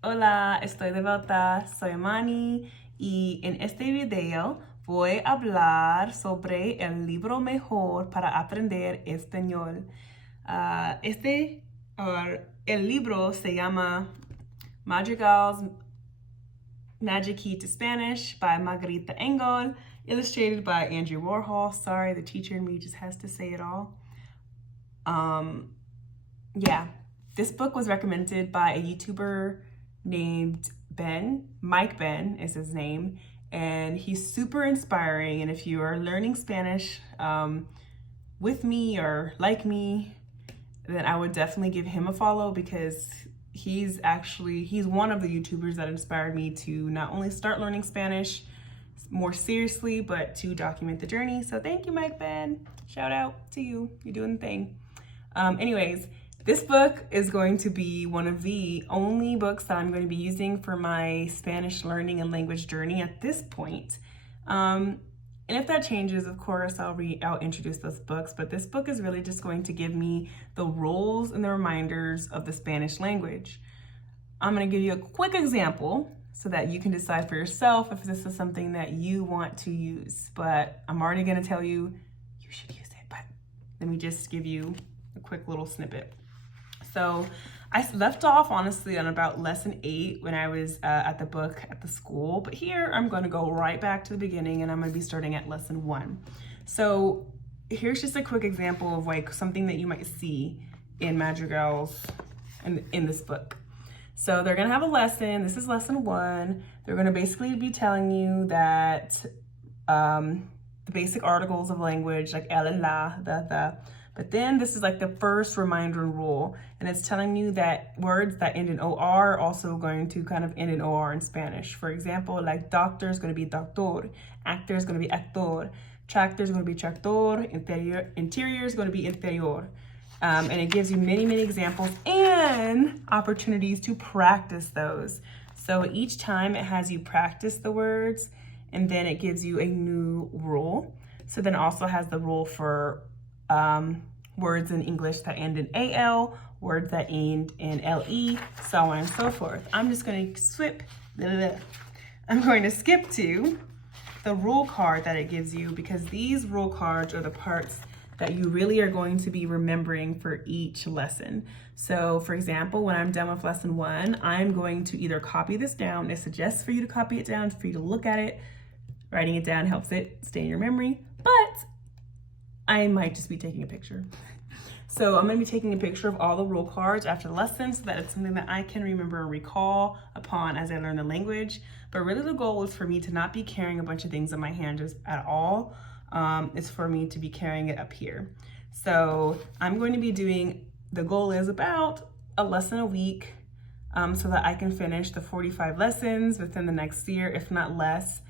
Hola, estoy de vuelta, soy Mani y en este video voy a hablar sobre el libro mejor para aprender español. El libro se llama Madrigal's Magic Key to Spanish by Margarita Engle, illustrated by Andrew Warhol. Sorry, the teacher in me just has to say it all. Yeah, this book was recommended by a YouTuber named Ben. Mike Ben is his name, and he's super inspiring. And if you are learning Spanish with me or like me, then I would definitely give him a follow because he's one of the YouTubers that inspired me to not only start learning Spanish more seriously, but to document the journey. So thank you, Mike Ben. Shout out to you. You're doing the thing. Anyways, this book is going to be one of the only books that I'm going to be using for my Spanish learning and language journey at this point. And if that changes, of course, I'll introduce those books, but this book is really just going to give me the rules and the reminders of the Spanish language. I'm going to give you a quick example so that you can decide for yourself if this is something that you want to use. But I'm already going to tell you, you should use it, but let me just give you a quick little snippet. So I left off honestly on about lesson 8 when I was at the school, but here I'm going to go right back to the beginning and I'm going to be starting at lesson 1. So here's just a quick example of like something that you might see in Madrigal's in this book. So they're going to have a lesson. This is lesson 1. They're going to basically be telling you that the basic articles of language like el, la, the. But then this is like the first reminder and rule, and it's telling you that words that end in OR are also going to kind of end in OR in Spanish. For example, like doctor is going to be doctor, actor is going to be actor, tractor is going to be tractor, interior is going to be interior. And it gives you many, many examples and opportunities to practice those. So each time it has you practice the words, and then it gives you a new rule. So then it also has the rule for words in English that end in AL, words that end in LE, so on and so forth. I'm just going to skip to the rule card that it gives you because these rule cards are the parts that you really are going to be remembering for each lesson. So for example, when I'm done with lesson 1, I'm going to either copy this down. It suggests for you to copy it down, for you to look at it. Writing it down helps it stay in your memory, but I might just be taking a picture. So I'm going to be taking a picture of all the rule cards after the lesson so that it's something that I can remember and recall upon as I learn the language. But really the goal is for me to not be carrying a bunch of things in my hand just at all. It's for me to be carrying it up here. So I'm going to be the goal is about a lesson a week so that I can finish the 45 lessons within the next year, if not less.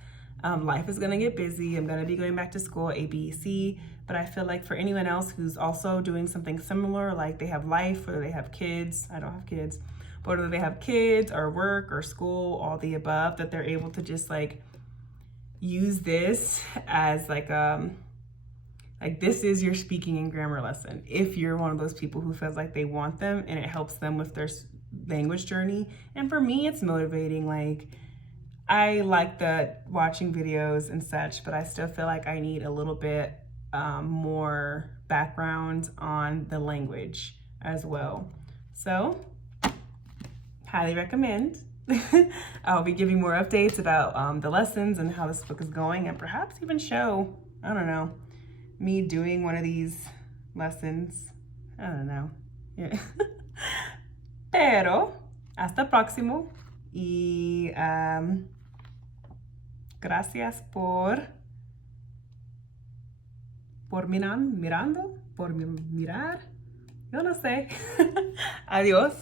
Life is going to get busy. I'm going to be going back to school, A, B, C. But I feel like for anyone else who's also doing something similar, like they have life or they have kids, I don't have kids, but whether they have kids or work or school, all the above, that they're able to just like use this as like this is your speaking and grammar lesson. If you're one of those people who feels like they want them and it helps them with their language journey. And for me, it's motivating. Like I like watching videos and such, but I still feel like I need a little bit more background on the language as well. So, highly recommend. I'll be giving more updates about the lessons and how this book is going, and perhaps even show, I don't know, me doing one of these lessons. I don't know. Yeah. Pero, hasta el próximo. Y gracias por mirar. Yo no sé. Adiós.